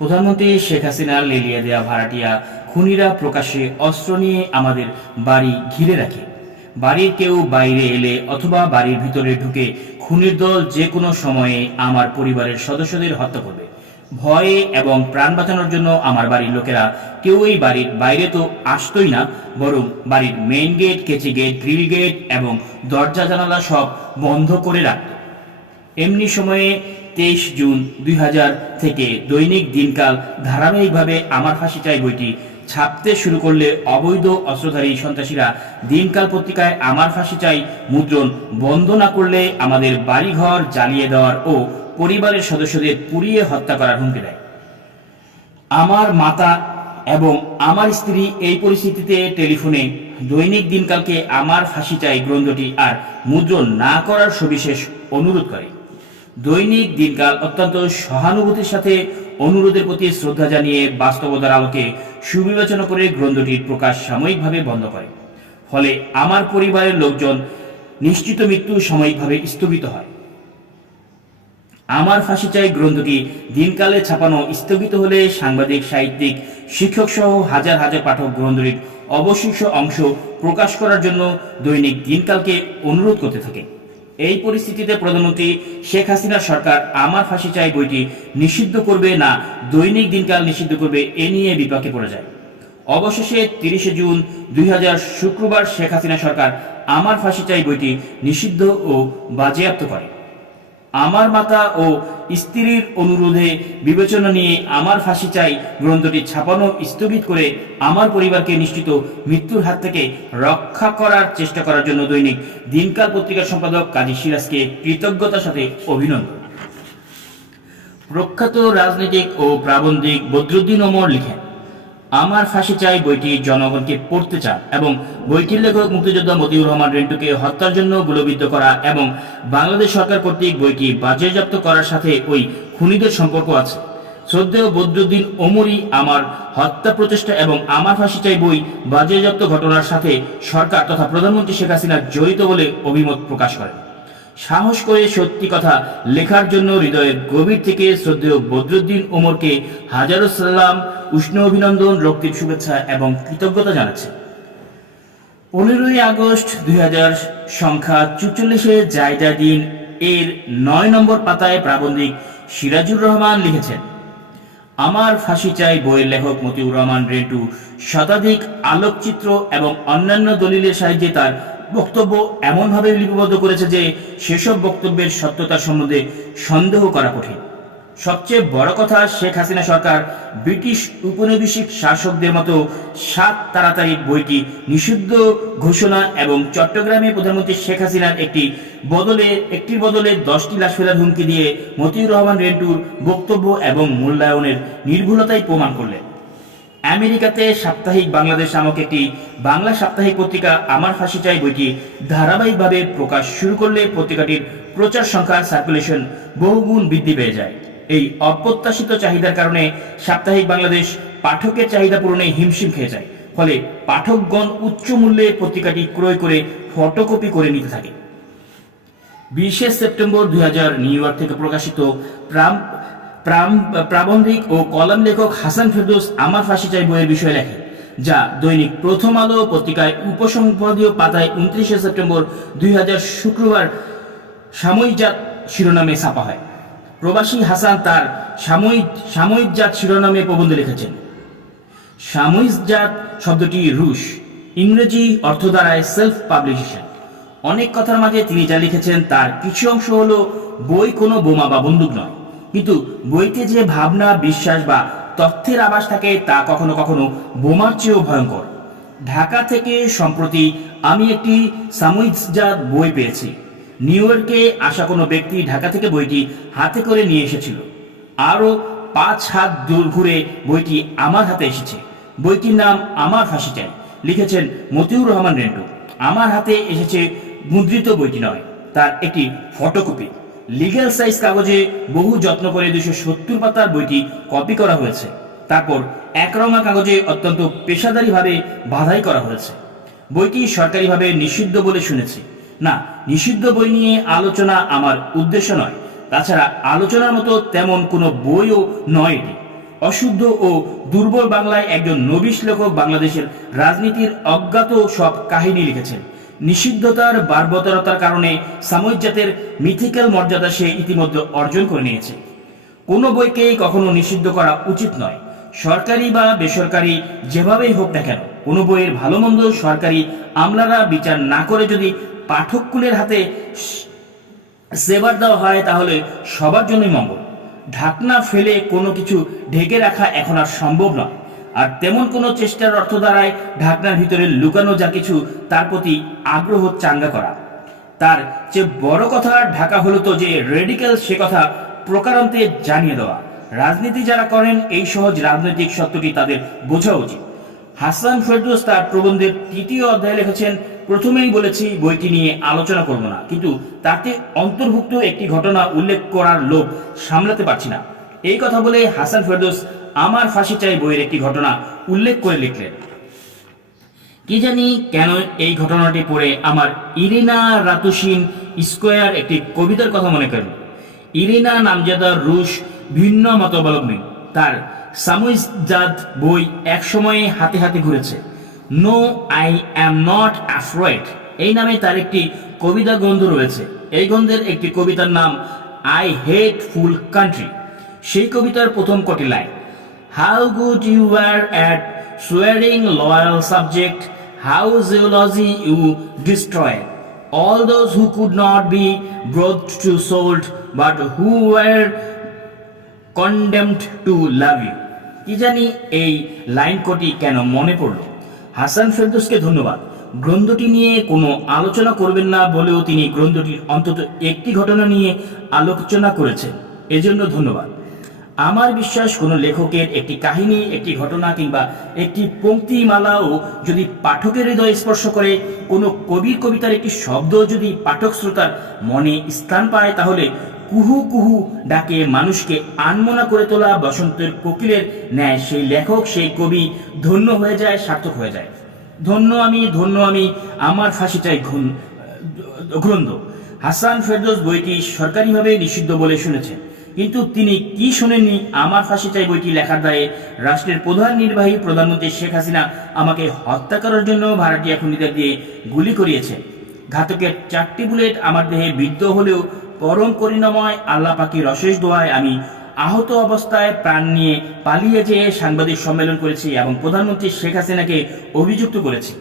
প্রধানমন্ত্রী শেখ হাসিনা লেলিয়ে দেয়া ভাড়াটিয়া খুনিরা প্রকাশ্যে অস্ত্র নিয়ে আমাদের বাড়ি ঘিরে রাখে। বাড়ির কেউ বাইরে এলে অথবা বাড়ির ভিতরে ঢুকে খুনির দল যে কোনো সময়ে আমার পরিবারের সদস্যদের হত্যা করবে। ভয়ে এবং প্রাণ বাঁচানোর জন্য আমার বাড়ির লোকেরা কেউই বাড়ির বাইরে তো আসতোই না, বরং বাড়ির মেইন গেট, কেচি গেট, গ্রিল গেট এবং দরজা জানালা সব বন্ধ করে রাখত। এমনি সময়ে 23 জুন 2000 থেকে দৈনিক দিনকাল ধারাবাহিকভাবে আমার ফাঁসি চাই বইটি ছাপতে শুরু করলে অবৈধ অস্ত্রধারী সন্ত্রাসীরা দিনকাল পত্রিকায় আমার ফাঁসি চাই মুদ্রণ বন্ধ না করলে আমাদের বাড়িঘর জ্বালিয়ে দেওয়ার ও পরিবারের সদস্যদের পুড়িয়ে হত্যা করার হুমকি দেয়। আমার মাতা এবং আমার স্ত্রী এই পরিস্থিতিতে টেলিফোনে দৈনিক দিনকালকে আমার ফাঁসি চাই গ্রন্থটি আর মুদ্রণ না করার সবিশেষ অনুরোধ করে। দৈনিক দিনকাল অত্যন্ত সহানুভূতির সাথে অনুরোধের প্রতি শ্রদ্ধা জানিয়ে বাস্তবতার আলোকে সুবিবেচনা করে গ্রন্থটির প্রকাশ সাময়িকভাবে বন্ধ করে। ফলে আমার পরিবারের লোকজন নিশ্চিত মৃত্যু সাময়িকভাবে স্থগিত হয়। আমার ফাঁসি চাই গ্রন্থটি দিনকালে ছাপানো স্থগিত হলে সাংবাদিক, সাহিত্যিক, শিক্ষক সহ হাজার হাজার পাঠক গ্রন্থটির অবশিষ্ট অংশ প্রকাশ করার জন্য দৈনিক দিনকালকে অনুরোধ করতে থাকে। এই পরিস্থিতিতে প্রধানমন্ত্রী শেখ হাসিনার সরকার আমার ফাঁসি চাই বইটি নিষিদ্ধ করবে না দৈনিক দিনকাল নিষিদ্ধ করবে এ নিয়ে বিপাকে পড়ে যায়। অবশেষে 30 জুন 2000 শুক্রবার শেখ হাসিনা সরকার আমার ফাঁসি চাই বইটি নিষিদ্ধ ও বাজেয়াপ্ত করে। আমার মাতা ও স্ত্রীর অনুরোধে বিবেচনা নিয়ে আমার ফাঁসি চাই গ্রন্থটি ছাপানো স্থগিত করে আমার পরিবারকে নিশ্চিত মৃত্যুর হাত থেকে রক্ষা করার চেষ্টা করার জন্য দৈনিক দিনকাল পত্রিকার সম্পাদক কাজী সিরাজকে কৃতজ্ঞতার সাথে অভিনন্দন। প্রখ্যাত রাজনীতিক ও প্রাবন্ধিক বদরুদ্দিন ওমর লিখেন, আমার ফাঁসি চাই বইটি জনগণকে পড়তে চান এবং বইটির লেখক মুক্তিযোদ্ধা মতিউর রহমান রেন্টুকে হত্যার জন্য গুলিবিদ্ধ করা এবং বাংলাদেশ সরকার কর্তৃক বইটি বাজেয়াপ্ত করার সাথে ওই খুনিদের সম্পর্ক আছে। শ্রদ্ধেয় বদরুদ্দিন ওমরই আমার হত্যা প্রচেষ্টা এবং আমার ফাঁসি চাই বই বাজেয়াপ্ত ঘটনার সাথে সরকার তথা প্রধানমন্ত্রী শেখ হাসিনা জড়িত বলে অভিমত প্রকাশ করেন। সাহস করে সত্যি কথা লেখার জন্য হৃদয়ের গভীর থেকে শ্রদ্ধেয় বদরুদ্দিন ওমরকে হাজারো সালাম, উষ্ণ অভিনন্দন, রক্তিম শুভেচ্ছা এবং কৃতজ্ঞতা জানাচ্ছে। 15 আগস্ট 2000 সংখ্যা 44-এ জায়দা দিন এর 9 নম্বর পাতায় প্রাবন্ধিক সিরাজুর রহমান লিখেছেন, আমার ফাঁসি চাই বইয়ের লেখক মতিউর রহমান রেন্টু শতাধিক আলোকচিত্র এবং অন্যান্য দলিলের সাহায্যে তার বক্তব্য এমনভাবে লিপিবদ্ধ করেছে যে সেসব বক্তব্যের সত্যতা সম্বন্ধে সন্দেহ করা কঠিন। সবচেয়ে বড় কথা, শেখ হাসিনা সরকার ব্রিটিশ উপনিবেশিক শাসকদের মতো তাড়াতাড়ি বইটি নিষিদ্ধ ঘোষণা এবং চট্টগ্রামে প্রধানমন্ত্রী শেখ হাসিনার একটির বদলে 10টি লাশ ফেলার হুমকি দিয়ে মতিউর রহমান রেন্টুর বক্তব্য এবং মূল্যায়নের নির্ভুলতাই প্রমাণ করলেন। আমেরিকাতে সাপ্তাহিক বাংলাদেশ নামক একটি বাংলা সাপ্তাহিক পত্রিকা আমার ফাঁসি চাই বইটি ধারাবাহিকভাবে প্রকাশ শুরু করলে পত্রিকাটির প্রচার সংখ্যা, সার্কুলেশন বহুগুণ বৃদ্ধি পেয়ে যায়। এই অপ্রত্যাশিত চাহিদার কারণে সাপ্তাহিক বাংলাদেশ পাঠকের চাহিদা পূরণে হিমশিম খেয়ে যায়। ফলে পাঠকগণ উচ্চ মূল্যে পত্রিকাটি ক্রয় করে ফটোকপি করে নিতে থাকে। 20 সেপ্টেম্বর 2000 নিউ ইয়র্ক থেকে প্রকাশিত প্রাবন্ধিক ও কলাম লেখক হাসান ফেরদৌস আমার ফাঁসি চাই বইয়ের বিষয়ে লেখেন, যা দৈনিক প্রথম আলো পত্রিকায় উপসংপাদীয় পাতায় 29 সেপ্টেম্বর 2000 শুক্রবার সাময়িকজাত শিরোনামে ছাপা হয়। প্রবাসী হাসান তার সাময়িকজাত শিরোনামে প্রবন্ধ লিখেছেন। সাময়িকজাত শব্দটি রুশ, ইংরেজি অর্থ দ্বারায় সেলফ পাবলিকেশন। অনেক কথার মাঝে তিনি যা লিখেছেন তার কিছু অংশ হলো বই কোনো বোমা বা বন্দুক নয়, কিন্তু বইতে যে ভাবনা, বিশ্বাস বা তথ্যের আভাস থাকে তা কখনো কখনো বোমার চেয়েও ভয়ঙ্কর। ঢাকা থেকে সম্প্রতি আমি একটি সাময়িকজাত বই পেয়েছি। নিউ ইয়র্কে আসা কোনো ব্যক্তি ঢাকা থেকে বইটি হাতে করে নিয়ে এসেছিল। আরও 5 হাত দূর ঘুরে বইটি আমার হাতে এসেছে। বইটির নাম আমার ফাঁসি চাই, লিখেছেন মতিউর রহমান রেন্টু। আমার হাতে এসেছে মুদ্রিত বইটি নয়, তার একটি ফটোকপি। লিগ্যাল সাইজ কাগজে বহু যত্ন করে 270 পাতার বইটি কপি করা হয়েছে। তারপর একরঙা কাগজে অত্যন্ত পেশাদারিভাবে বাঁধাই করা হয়েছে। বইটি সরকারিভাবে নিষিদ্ধ বলে শুনেছি। না, নিষিদ্ধ বই নিয়ে আলোচনা আমার উদ্দেশ্য নয়। তাছাড়া আলোচনার মতো তেমন কোনো বইও নয় এটি। অশুদ্ধ ও দুর্বল বাংলায় একজন নবিশ লেখক বাংলাদেশের রাজনীতির অজ্ঞাত সব কাহিনী লিখেছেন। নিষিদ্ধতার বারবতরতার কারণে সাময়িক মিথিক্যাল মর্যাদা সে ইতিমধ্যে অর্জন করে নিয়েছে। কোনো বইকেই কখনো নিষিদ্ধ করা উচিত নয়, সরকারি বা বেসরকারি যেভাবেই হোক না কেন। কোনো বইয়ের ভালো মন্দ সরকারি আমলারা বিচার না করে যদি পাঠককুলের হাতে সেবার দেওয়া হয় তাহলে সবার জন্যই মঙ্গল। ঢাকনা ফেলে কোনো কিছু ঢেকে রাখা এখন আর সম্ভব নয়, আর তেমন কোনো চেষ্টার অর্থ দাঁড়ায় ঢাকনার ভিতরে লুকানো যা কিছু তার প্রতি আগ্রহ চাঙ্গা করা। তার চেয়ে বড় কথা ঢাকা হলো তো যে রেডিক্যাল সে কথা প্রকারান্তে জানিয়ে দেওয়া। রাজনীতি যারা করেন এই সহজ রাজনৈতিক সত্যটি তাদের বোঝা উচিত। হাসান ফেরদৌস তার প্রবন্ধের ৩য় অধ্যায়ে লিখেছেন, প্রথমেই বলেছি বইটি নিয়ে আলোচনা করব না, কিন্তু তাতে অন্তর্ভুক্ত একটি ঘটনা উল্লেখ করার লোভ সামলাতে পারছি না। এই কথা বলে হাসান ফেরদৌস আমার ফাঁসি চাই বইয়ের একটি ঘটনা উল্লেখ করে লিখলেন। কি জানি কেন এই ঘটনাটি পড়ে আমার ইরিনা রাতুশিন স্কোয়ার একটি কবিতার কথা মনে করল। ইরিনা নামজাদা রুশ ভিন্ন মতাবলম্বী। তার সাময়িকজাত বই এক সময়ে হাতে হাতে ঘুরেছে। No I am not afraid এই নামে তার একটি কবিতা গ্রন্থ রয়েছে। এই গ্রন্থের একটি কবিতার নাম আই হেট ফুল কান্ট্রি। সেই কবিতার প্রথম কটি line, how good you are at swearing loyal subject, how zoology you destroy. All those who could not be brought to sold, but who were condemned to love you. কি জানি এই line কটি কেন মনে পড়ল। হাসান ফেরদৌসকে ধন্যবাদ। গ্রন্থটি নিয়ে কোনো আলোচনা করবেন না বলেও তিনি গ্রন্থটির অন্তত একটি ঘটনা নিয়ে আলোচনা করেছেন, এজন্য ধন্যবাদ। আমার বিশ্বাস কোনো লেখকের একটি কাহিনী, একটি ঘটনা কিংবা একটি পংক্তিমালাও যদি পাঠকের হৃদয় স্পর্শ করে, কোনো কবির কবিতার একটি শব্দ যদি পাঠক শ্রোতার মনে স্থান পায়, তাহলে কুহু কুহু ডাকে মানুষকে আনমনা করে তোলা বসন্তের কোকিলের ন্যায় সেই লেখক, সেই কবি ধন্য হয়ে যায়, সার্থক হয়ে যায়। ধন্য আমি, আমার ফাঁসি চাই গ্রন্থ। হাসান ফেরদৌস বইটি সরকারিভাবে নিষিদ্ধ বলে শুনেছেন, কিন্তু তিনি কি শোনেননি? আমার ফাঁসি চাই বইটি লেখার দায়ে রাষ্ট্রের প্রধান নির্বাহী প্রধানমন্ত্রী শেখ হাসিনা আমাকে হত্যা করার জন্য ভাড়াটিয়া খুনিদের দিয়ে গুলি করিয়েছে। ঘাতকের 4টি বুলেট আমার দেহে বিদ্ধ হলেও পরম করুণাময় আল্লাহ পাকের অশেষ দোয়ায় আমি আহত অবস্থায় প্রাণ নিয়ে পালিয়ে যেয়ে সাংবাদিক সম্মেলন করেছি এবং প্রধানমন্ত্রী শেখ হাসিনাকে অভিযুক্ত করেছি।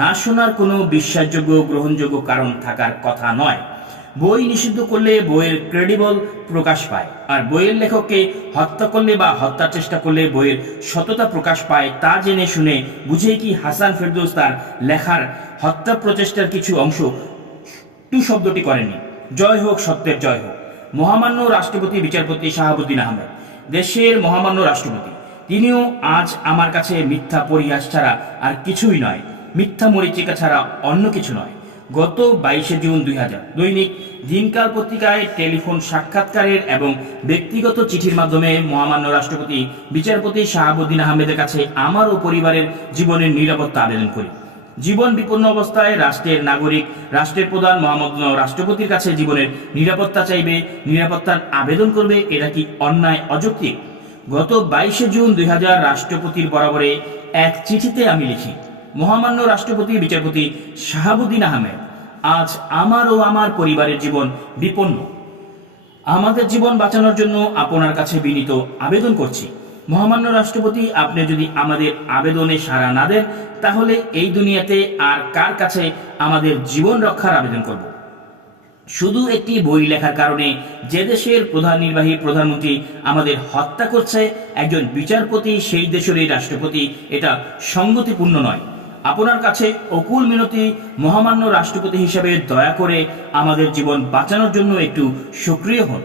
না শোনার কোনো বিশ্বাসযোগ্য গ্রহণযোগ্য কারণ থাকার কথা নয়। বই নিষিদ্ধ করলে বইয়ের ক্রেডিবল প্রকাশ পায়, আর বইয়ের লেখককে হত্যা করলে বা হত্যার চেষ্টা করলে বইয়ের সততা প্রকাশ পায়। তা জেনে শুনে বুঝেই কি হাসান ফেরদৌস তার লেখার হত্যা প্রচেষ্টার কিছু অংশ টু শব্দটি করেননি? জয় হোক, সত্যের জয় হোক। মহামান্য রাষ্ট্রপতি বিচারপতি শাহাবুদ্দিন আহমেদ, দেশের মহামান্য রাষ্ট্রপতি, তিনিও আজ আমার কাছে মিথ্যা পরিহাস ছাড়া আর কিছুই নয়, মিথ্যা মরীচিকা ছাড়া অন্য কিছু নয়। গত 22শে জুন 2000 দৈনিক দিনকাল পত্রিকায় টেলিফোন সাক্ষাৎকারের এবং ব্যক্তিগত চিঠির মাধ্যমে মহামান্য রাষ্ট্রপতি বিচারপতি শাহাবুদ্দিন আহমেদের কাছে আমার ও পরিবারের জীবনের নিরাপত্তা আবেদন করি। জীবন বিপন্ন অবস্থায় রাষ্ট্রের নাগরিক, রাষ্ট্রের প্রধান মহামান্য রাষ্ট্রপতির কাছে জীবনের নিরাপত্তা চাইবে, নিরাপত্তার আবেদন করবে, এটা কি অন্যায় অযৌক্তিক? গত 22শে জুন 2000 রাষ্ট্রপতির বরাবরে এক চিঠিতে আমি লিখি, মহামান্য রাষ্ট্রপতি বিচারপতি শাহাবুদ্দিন আহমেদ, আজ আমার ও আমার পরিবারের জীবন বিপন্ন। আমাদের জীবন বাঁচানোর জন্য আপনার কাছে বিনীত আবেদন করছি। মহামান্য রাষ্ট্রপতি, আপনি যদি আমাদের আবেদনে সাড়া না দেন, তাহলে এই দুনিয়াতে আর কার কাছে আমাদের জীবন রক্ষার আবেদন করব? শুধু একটি বই লেখার কারণে যে দেশের প্রধান নির্বাহী প্রধানমন্ত্রী আমাদের হত্যা করছে একজন বিচারপতি সেই দেশেরই রাষ্ট্রপতি, এটা সঙ্গতিপূর্ণ নয়। আপনার কাছে অকুল মিনতি, মহামান্য রাষ্ট্রপতি হিসেবে দয়া করে আমাদের জীবন বাঁচানোর জন্য একটু সক্রিয় হন।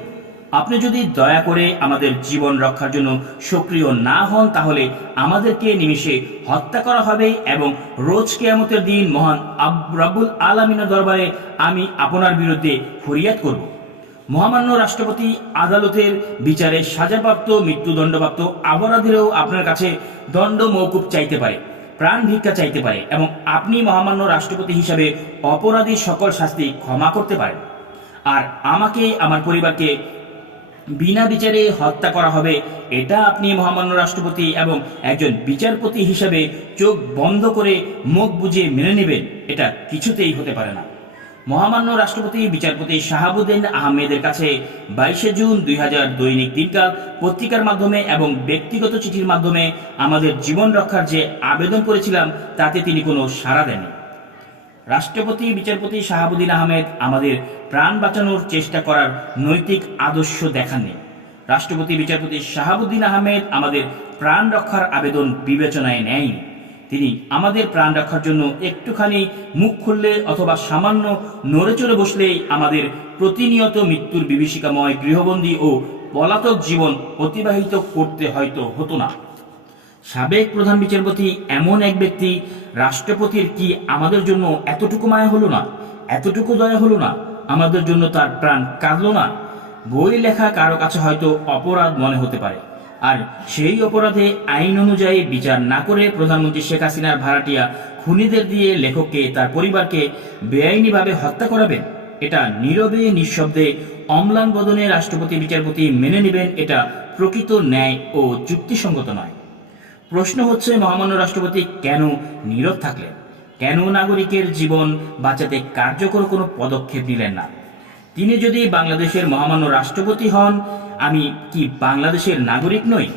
আপনি যদি দয়া করে আমাদের জীবন রক্ষার জন্য সক্রিয় না হন, তাহলে আমাদেরকে নিমিষে হত্যা করা হবে এবং রোজ কিয়ামতের দিন মহান রব্বুল আলামিনের দরবারে আমি আপনার বিরুদ্ধে ফরিয়াদ করব। মহামান্য রাষ্ট্রপতি, আদালতের বিচারে সাজাপ্রাপ্ত, মৃত্যুদণ্ডপ্রাপ্ত অপরাধীরাও আপনার কাছে দণ্ড মওকুফ চাইতে পারে, প্রাণ ভিক্ষা চাইতে পারে, এবং আপনি মহামান্য রাষ্ট্রপতি হিসাবে অপরাধীর সকল শাস্তি ক্ষমা করতে পারেন। আর আমাকে, আমার পরিবারকে বিনা বিচারে হত্যা করা হবে, এটা আপনি মহামান্য রাষ্ট্রপতি এবং একজন বিচারপতি হিসেবে চোখ বন্ধ করে মুখ বুজে মেনে নেবেন? এটা কিছুতেই হতে পারে না। মহামান্য রাষ্ট্রপতি বিচারপতি শাহাবুদ্দিন আহমেদের কাছে 22 জুন 2000 দৈনিক দিনকাল পত্রিকার মাধ্যমে এবং ব্যক্তিগত চিঠির মাধ্যমে আমাদের জীবন রক্ষার যে আবেদন করেছিলাম তাতে তিনি কোনো সাড়া দেননি। রাষ্ট্রপতি বিচারপতি শাহাবুদ্দিন আহমেদ আমাদের প্রাণ বাঁচানোর চেষ্টা করার নৈতিক আদর্শ দেখাননি। রাষ্ট্রপতি বিচারপতি শাহাবুদ্দিন আহমেদ আমাদের প্রাণ রক্ষার আবেদন বিবেচনায় নেয়নি। তিনি আমাদের প্রাণ রক্ষার জন্য একটুখানি মুখ খুললে অথবা সামান্য নড়ে চড়ে বসলেই আমাদের প্রতিনিয়ত মৃত্যুর বিভীষিকাময় গৃহবন্দী ও পলাতক জীবন অতিবাহিত করতে হয়তো হতো না। সাবেক প্রধান বিচারপতি এমন এক ব্যক্তি, রাষ্ট্রপতির কি আমাদের জন্য এতটুকু মায়া হলো না, এতটুকু দয়া হলো না, আমাদের জন্য তার প্রাণ কাঁদলো না? বই লেখা কারো কাছে হয়তো অপরাধ মনে হতে পারে, আর সেই অপরাধে আইন অনুযায়ী বিচার না করে প্রধানমন্ত্রী শেখ হাসিনার ভাড়াটিয়া খুনিদের দিয়ে লেখককে, তার পরিবারকে বেআইনিভাবে হত্যা করাবেন? এটা নীরবে নিঃশব্দে অম্লান বদনে রাষ্ট্রপতি বিচারপতি মেনে নেবেন? এটা প্রকৃত ন্যায় ও যুক্তিসঙ্গত নয়। প্রশ্ন হচ্ছে, মহামান্য রাষ্ট্রপতি কেন নীরব থাকলেন? কেন নাগরিকের জীবন বাঁচাতে কার্যকর কোনো পদক্ষেপ নিলেন না? তিনি যদি বাংলাদেশের মহামান্য রাষ্ট্রপতি হন, আমি কি বাংলাদেশের নাগরিক নই?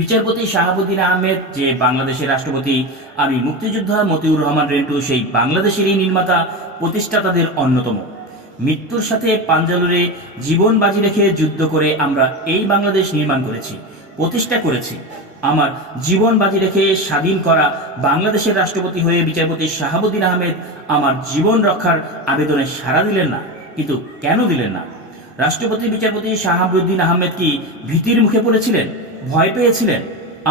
বিচারপতি শাহাবুদ্দিন আহমেদ যে বাংলাদেশের রাষ্ট্রপতি, আমি মুক্তিযোদ্ধা মতিউর রহমান রেন্টু সেই বাংলাদেশেরই নির্মাতা, প্রতিষ্ঠাতাদের অন্যতম। মৃত্যুর সাথে পাঞ্জা লড়ে জীবন বাজি রেখে যুদ্ধ করে আমরা এই বাংলাদেশ নির্মাণ করেছি, প্রতিষ্ঠা করেছি। আমার জীবন বাজি রেখে স্বাধীন করা বাংলাদেশের রাষ্ট্রপতি হয়ে বিচারপতি শাহাবুদ্দিন আহমেদ আমার জীবন রক্ষার আবেদনে সাড়া দিলেন না। কিন্তু কেন দিলেন না? রাষ্ট্রপতি বিচারপতি শাহাবুদ্দিন আহমেদ কি ভীতির মুখে পড়েছিলেন, ভয় পেয়েছিলেন?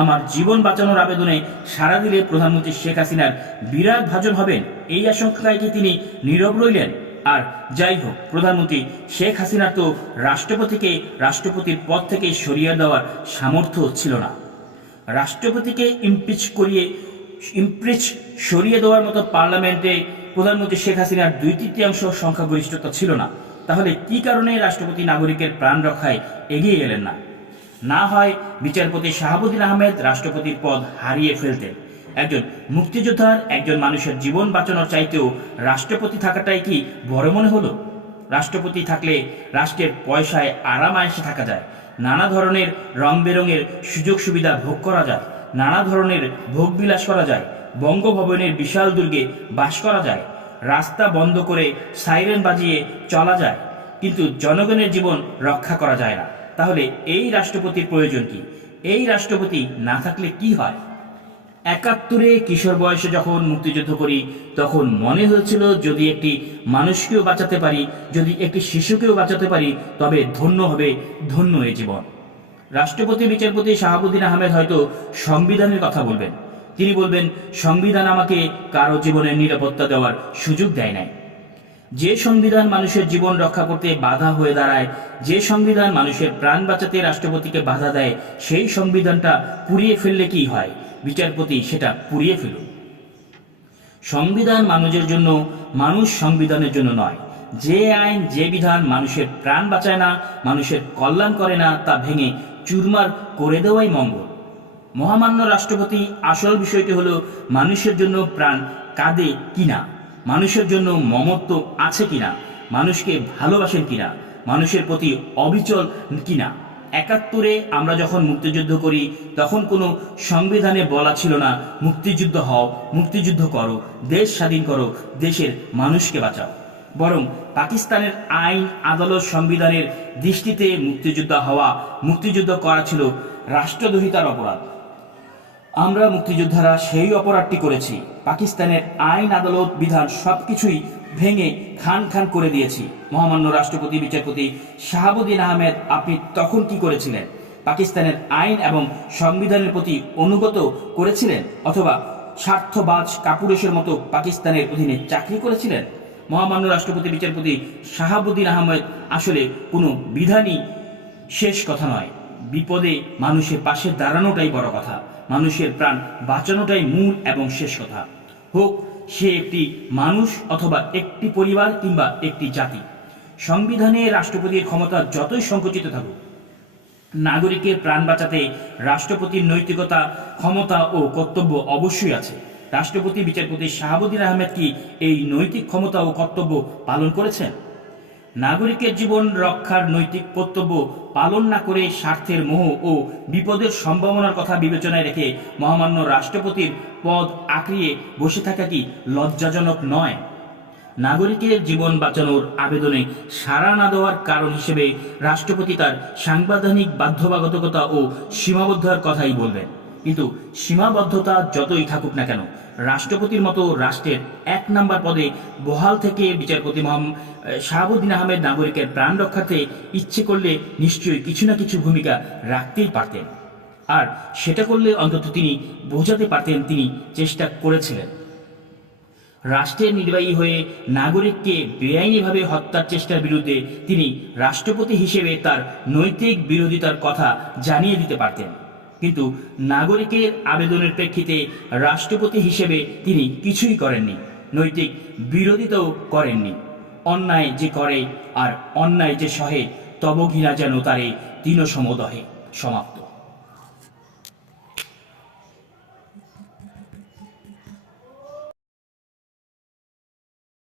আমার জীবন বাঁচানোর আবেদনে সাড়া দিলে প্রধানমন্ত্রী শেখ হাসিনার বিরাট ভাজন হবেন, এই আশঙ্কায় কি তিনি নীরব রইলেন? আর যাই হোক, প্রধানমন্ত্রী শেখ হাসিনার তো রাষ্ট্রপতিকে রাষ্ট্রপতির পদ থেকে সরিয়ে দেওয়ার সামর্থ্য ছিল না। রাষ্ট্রপতিকে ইমপিচ সরিয়ে দেওয়ার মতো পার্লামেন্টে প্রধানমন্ত্রী শেখ হাসিনার 2/3 সংখ্যাগরিষ্ঠতা ছিল না। তাহলে কি কারণে রাষ্ট্রপতি নাগরিকের প্রাণ রক্ষায় এগিয়ে এলেন না? না হয় বিচারপতি শাহাবুদ্দিন আহমেদ রাষ্ট্রপতির পদ হারিয়ে ফেলতেন। একজন মুক্তিযোদ্ধার, একজন মানুষের জীবন বাঁচানোর চাইতেও রাষ্ট্রপতি থাকাটাই কি বড় মনে হলো? রাষ্ট্রপতি থাকলে রাষ্ট্রের পয়সায় আরাম আয়েসে থাকা যায়, নানা ধরনের রং বেরঙের সুযোগ সুবিধা ভোগ করা যায়, নানা ধরনের ভোগ বিলাস করা যায়, বঙ্গভবনের বিশাল দুর্গে বাস করা যায়, রাস্তা বন্ধ করে সাইরেন বাজিয়ে চলা যায়, কিন্তু জনগণের জীবন রক্ষা করা যায় না। তাহলে এই রাষ্ট্রপতির প্রয়োজন কি? এই রাষ্ট্রপতি না থাকলে কি হয়? 71-এ কিশোর বয়সে যখন মুক্তিযুদ্ধ করি, তখন মনে হয়েছিল যদি একটি মানুষকেও বাঁচাতে পারি, যদি একটি শিশুকেও বাঁচাতে পারি, তবে ধন্য হবে, ধন্য এ জীবন। রাষ্ট্রপতি বিচারপতি শাহাবুদ্দিন আহমেদ হয়তো সংবিধানের কথা বলবেন। তিনি বলবেন, সংবিধান আমাকে কারো জীবনের নিরাপত্তা দেওয়ার সুযোগ দেয় নাই। যে সংবিধান মানুষের জীবন রক্ষা করতে বাধা হয়ে দাঁড়ায়, যে সংবিধান মানুষের প্রাণ বাঁচাতে রাষ্ট্রপতিকে বাধা দেয়, সেই সংবিধানটা পুড়িয়ে ফেললে কি হয়? বিচারপতি সেটা পুড়িয়ে ফেলুন। সংবিধান মানুষের জন্য, মানুষ সংবিধানের জন্য নয়। যে আইন, যে বিধান মানুষের প্রাণ বাঁচায় না, মানুষের কল্যাণ করে না, তা ভেঙে চুরমার করে দেওয়াই মঙ্গল। মহামান্য রাষ্ট্রপতি, আসল বিষয়টি হলো মানুষের জন্য প্রাণ কাঁদে কিনা, মানুষের জন্য মমত্ব আছে কিনা, মানুষকে ভালোবাসেন কিনা, মানুষের প্রতি অবিচল কিনা। 71-এ আমরা যখন মুক্তিযুদ্ধ করি, তখন কোনো সংবিধানে বলা ছিল না মুক্তিযুদ্ধ হও, মুক্তিযুদ্ধ করো, দেশ স্বাধীন করো, দেশের মানুষকে বাঁচাও। বরং পাকিস্তানের আইন, আদালত, সংবিধানের দৃষ্টিতে মুক্তিযোদ্ধা হওয়া, মুক্তিযুদ্ধ করা ছিল রাষ্ট্রদ্রোহিতার অপরাধ। আমরা মুক্তিযোদ্ধারা সেই অপরাধটি করেছি। পাকিস্তানের আইন, আদালত, বিধান সবকিছুই ভেঙে খান খান করে দিয়েছি। মহামান্য রাষ্ট্রপতি বিচারপতি শাহাবুদ্দিন আহমেদ, আপনি তখন কি করেছিলেন? পাকিস্তানের আইন এবং সংবিধানের প্রতি অনুগত করেছিলেন, অথবা স্বার্থবাজ কাপুরুষের মতো পাকিস্তানের অধীনে চাকরি করেছিলেন? মহামান্য রাষ্ট্রপতি বিচারপতি শাহাবুদ্দিন আহমেদ, আসলে কোনো বিধানই শেষ কথা নয়। বিপদে মানুষের পাশে দাঁড়ানোটাই বড় কথা, মানুষের প্রাণ বাঁচানোটাই মূল এবং শেষ কথা। হোক সে একটি মানুষ, অথবা একটি পরিবার, কিংবা একটি জাতি। সংবিধানে রাষ্ট্রপতির ক্ষমতা যতই সংকুচিত থাকুক, নাগরিকের প্রাণ বাঁচাতে রাষ্ট্রপতির নৈতিকতা, ক্ষমতা ও কর্তব্য অবশ্যই আছে। রাষ্ট্রপতি বিচারপতি শাহাবুদ্দিন আহমেদ কি এই নৈতিক ক্ষমতা ও কর্তব্য পালন করেছেন? নাগরিকের জীবন রক্ষার নৈতিক কর্তব্য পালন না করে স্বার্থের মোহ ও বিপদের সম্ভাবনার কথা বিবেচনায় রেখে মহামান্য রাষ্ট্রপতির পদ আঁকড়িয়ে বসে থাকা কি লজ্জাজনক নয়? নাগরিকের জীবন বাঁচানোর আবেদনে সাড়া না দেওয়ার কারণ হিসেবে রাষ্ট্রপতি তার সাংবিধানিক বাধ্যবাধকতা ও সীমাবদ্ধতার কথাই বলবেন। কিন্তু সীমাবদ্ধতা যতই থাকুক না কেন, রাষ্ট্রপতির মতো রাষ্ট্রের ১ নম্বর পদে বহাল থেকে বিচারপতি শাহাবুদ্দিন আহমেদ নাগরিকের প্রাণ রক্ষার্থে ইচ্ছে করলে নিশ্চয়ই কিছু না কিছু ভূমিকা রাখতেই পারতেন। আর সেটা করলে অন্তত তিনি বোঝাতে পারতেন তিনি চেষ্টা করেছিলেন। রাষ্ট্রের নির্বাহী হয়ে নাগরিককে বেআইনিভাবে হত্যার চেষ্টার বিরুদ্ধে তিনি রাষ্ট্রপতি হিসেবে তার নৈতিক বিরোধিতার কথা জানিয়ে দিতে পারতেন। কিন্তু নাগরিকের আবেদনের প্রেক্ষিতে রাষ্ট্রপতি হিসেবে তিনি কিছুই করেননি, নৈতিক বিরোধিতাও করেননি। অন্যায় যে করে আর অন্যায় যে সহে, তব ঘৃণা যেন তারে দীন সমদহে। সমাপ্ত।